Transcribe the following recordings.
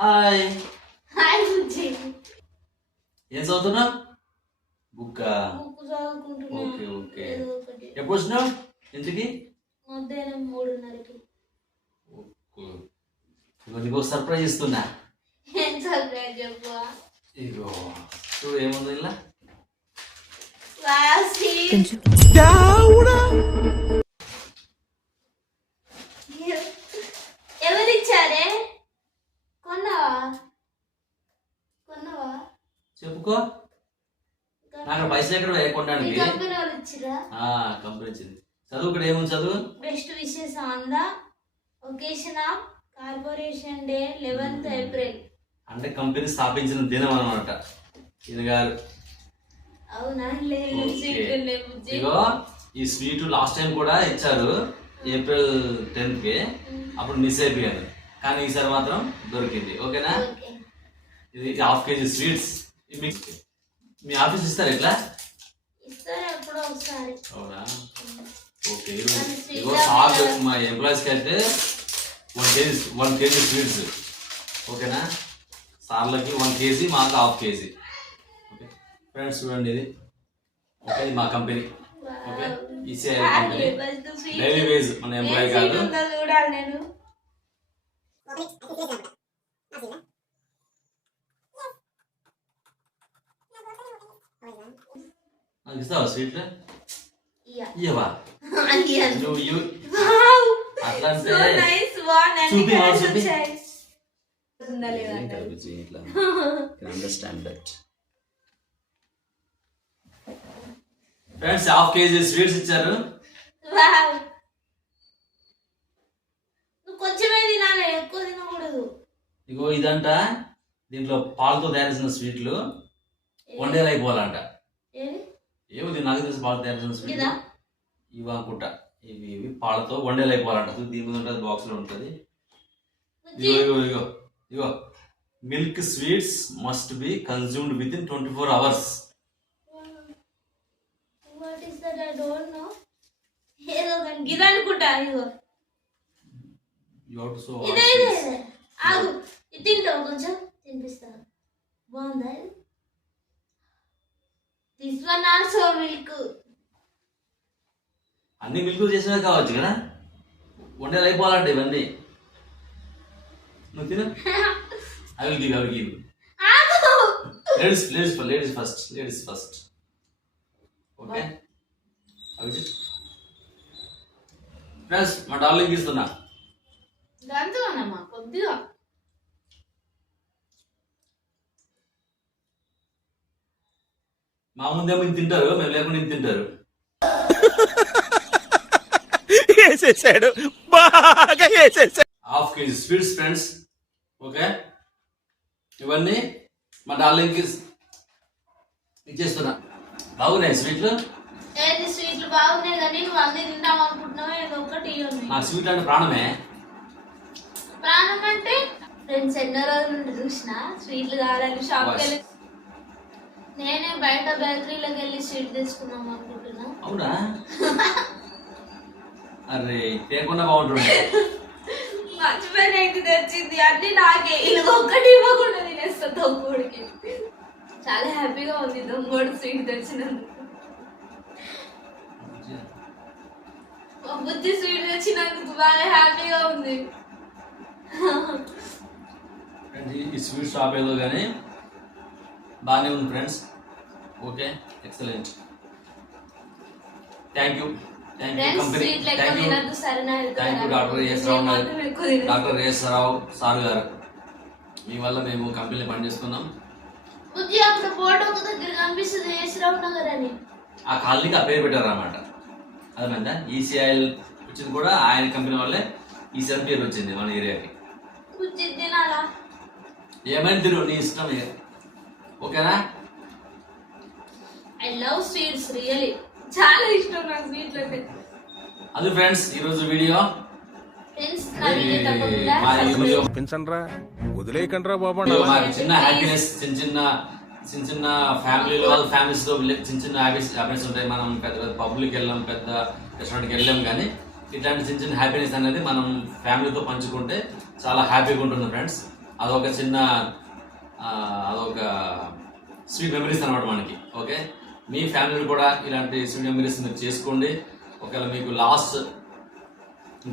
Hi. Hi బుజ్జి. ఏం చదువుతున్నావు? Book book చదువుకుంటున్నా. Okay okay. ఏదో ఒకటి. ఎప్పుడు వచ్చినావు ఇంటికి? మధ్యాహ్నం 3:30కి. ఇగో నీకు సర్ప్రైజ్ ఇస్తున్నా. ఏం సర్ప్రైజ్ చెప్పు. ఇగో చూడు ఏముంది ఇలా. రాసి ఎవరిచ్చారే? కొన్నావా? చెప్పుకో. నాకు పైసలు ఎక్కడ వేయకుండానికి కంపెనీ వాళ్ళు ఇచ్చిరా? కంపెనీ ఇచ్చింది. చదువు ఇక్కడ ఏముంది చదువు? Best wishes on the occasion of corporation day 11th April. అంటే కంపెనీ స్థాపించిన దినం అనమాట ఇది గారు. అవునా? లేదు సీట్ బుజ్జి. ఇగో ఈ స్వీట్ లాస్ట్ టైం కూడా ఇచ్చారు April 10th కి. అప్పుడు మిస్ అయిపోయాను కానీ ఈసారి మాత్రం దొరికింది. ఓకేనా? ఇది ½ kg స్వీట్స్. మీ ఆఫీస్ ఇస్తారు ఎట్లా? ఇస్తారు ఎప్పుడో ఒకసారి. అవునా? ఓకే. ఇగో సార్ మా ఎంప్లాయీస్ కి అయితే 1 kg స్వీట్స్. ఓకేనా? సార్లకి 1 kg, మాకు ½ kg. ఓకే ఫ్రెండ్స్ చూడండి ఇది. ఓకే ఇది మా company. Okay ECI company. Daily wage మన ఎంప్లాయీ కాదు. చూడాలి నేను. నాకు ఇస్తావా స్వీట్లు? ఇయ్యవా? నువ్వు అట్లా అంటే understand that. Friends ½ kg sweets ఇచ్చారు. కొంచెమే తినాలి, ఎక్కువ తినకూడదు. ఇగో ఇదంట దీంట్లో పాలతో తయారు చేసిన స్వీట్లు 1 day అయిపోవాలంట. ఏమో నాకు తెలిసి పాలతో తయారు చేసిన స్వీట్ ఇవి అనుకుంటా. ఇవి పాలతో 1 day అయిపోవాలంట. దీని మీద ఉంటుంది, బాక్స్ లో ఉంటుంది. ఇగో ఇగో ఇగో ఇగో milk sweets must be consumed within 24 hours. What is that? I don't know. ఏదో ఇది అనుకుంటా. ఇగో యు హావ్ టు సో ఇదే ఆగు. ఇది తింటావు, కొంచెం తినిపిస్తాను. బాగుందా? This one also milk. అన్ని మిల్క్ చేసినా కావచ్చు కదా. 1 day అయిపోవాలంటే ఇవన్నీ. నువ్వు తిన. I will give. Ladies first. Okay friends మా డార్లింగ్ ఇస్తున్నా. దాంతోనమ్మా కొద్దిగా. మా ముందేమో ఇంత తింటారు, మేము లేకుండా ఇంత తింటారు. వేసేసాడు, బాగా వేసేసాడు. ½ kg స్వీట్స్ ఫ్రెండ్స్. ఓకే ఇవన్నీ మా డార్లింగ్కి ఇచ్చేస్తున్నా. బాగున్నాయి స్వీట్లు. ఏంది స్వీట్లు బాగున్నాయి కానీ నువ్వు అన్ని తింటావు అనుకుంటున్నావు. ఏదో ఒకటి నాకు స్వీట్ అంటే ప్రాణమే. ప్రాణం అంటే ఫ్రెండ్స్ ఎన్నో రోజుల నుండి చూసిన స్వీట్లు కావాలని షాప్కి వెళ్ళి నేనే బయట బేకరీలోకి వెళ్ళి స్వీట్ తెచ్చుకున్నాం అనుకుంటున్నా. అవునా? అరే తేకుండా బాగుంటుంది. మర్చిపోయిన ఎగ్ తెచ్చింది అన్ని నాకే. ఇది ఒక్కటి ఇవ్వకుండా తినేస్తా దొంగోడికి. చాలా హ్యాపీగా ఉంది దొంగోడు స్వీట్ తెచ్చినందుకు. బుద్ధి స్వీట్ తెచ్చినందుకు బాగా హ్యాపీగా ఉంది. ఈ స్వీట్ షాప్ ఏదో కానీ బాగానే ఉంది friends. Okay excellent. Thank you company. Thank you doctor yes Rao sir గారు. మీ వల్ల మేము కంపెనీలో పనిచేస్తున్నాం. ఆ కాలనీకి ఆ పేరు పెట్టారు అన్నమాట. అదేనంట ఈసీఐఎల్ వచ్చింది కూడా ఆయన కంపెనీ వల్లే ఈసీఐఎల్ పేరు వచ్చింది మన ఏరియాకి. ఏమైనా తిరు, నీ ఇష్టం. ఓకేనా? I love sweets really. చాలా ఇష్టం నాకు స్వీట్లు అంటే. అది ఫ్రెండ్స్ ఈరోజు వీడియో. వదిలేయకండ్రా బాబా. చిన్న హ్యాపీనెస్, చిన్న ఫ్యామిలీలో ఫ్యామిలీస్ లో చిన్న హ్యాపీనెస్ ఉంటాయి. మనం పెద్ద పబ్లిక్ వెళ్ళాం, పెద్ద రెస్టారెంట్కి వెళ్ళాం, కానీ ఇట్లాంటి చిన్న హ్యాపీనెస్ అనేది మనం ఫ్యామిలీతో పంచుకుంటే చాలా హ్యాపీగా ఉంటుంది ఫ్రెండ్స్. అదొక చిన్న అదొక స్వీట్ మెమరీస్ అనమాట మనకి. ఓకే, మీ ఫ్యామిలీ కూడా ఇలాంటి స్వీట్ మెమరీస్ మీరు చేసుకోండి. ఒకవేళ మీకు లాస్ట్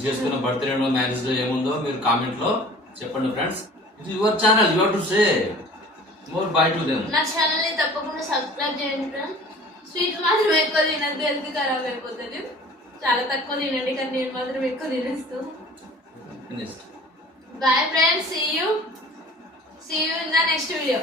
చేసుకున్న బర్త్డేలో మ్యారేజ్లో ఏముందో మీరు కామెంట్లో చెప్పండి ఫ్రెండ్స్. ఇది your channel, you have to say more by to them. నా ఛానల్ ని తప్పకుండా సబ్స్క్రైబ్ చేయండి ఫ్రెండ్స్. స్వీట్ మాత్రం ఎక్కువ తినద్దు, హెల్త్ ఖరాబ్ అయిపోతుంది. చాలా తక్కువ తినండి, కానీ నేను మాత్రం ఎక్కువ తినేస్తూ. Bye friends, see you in the next video.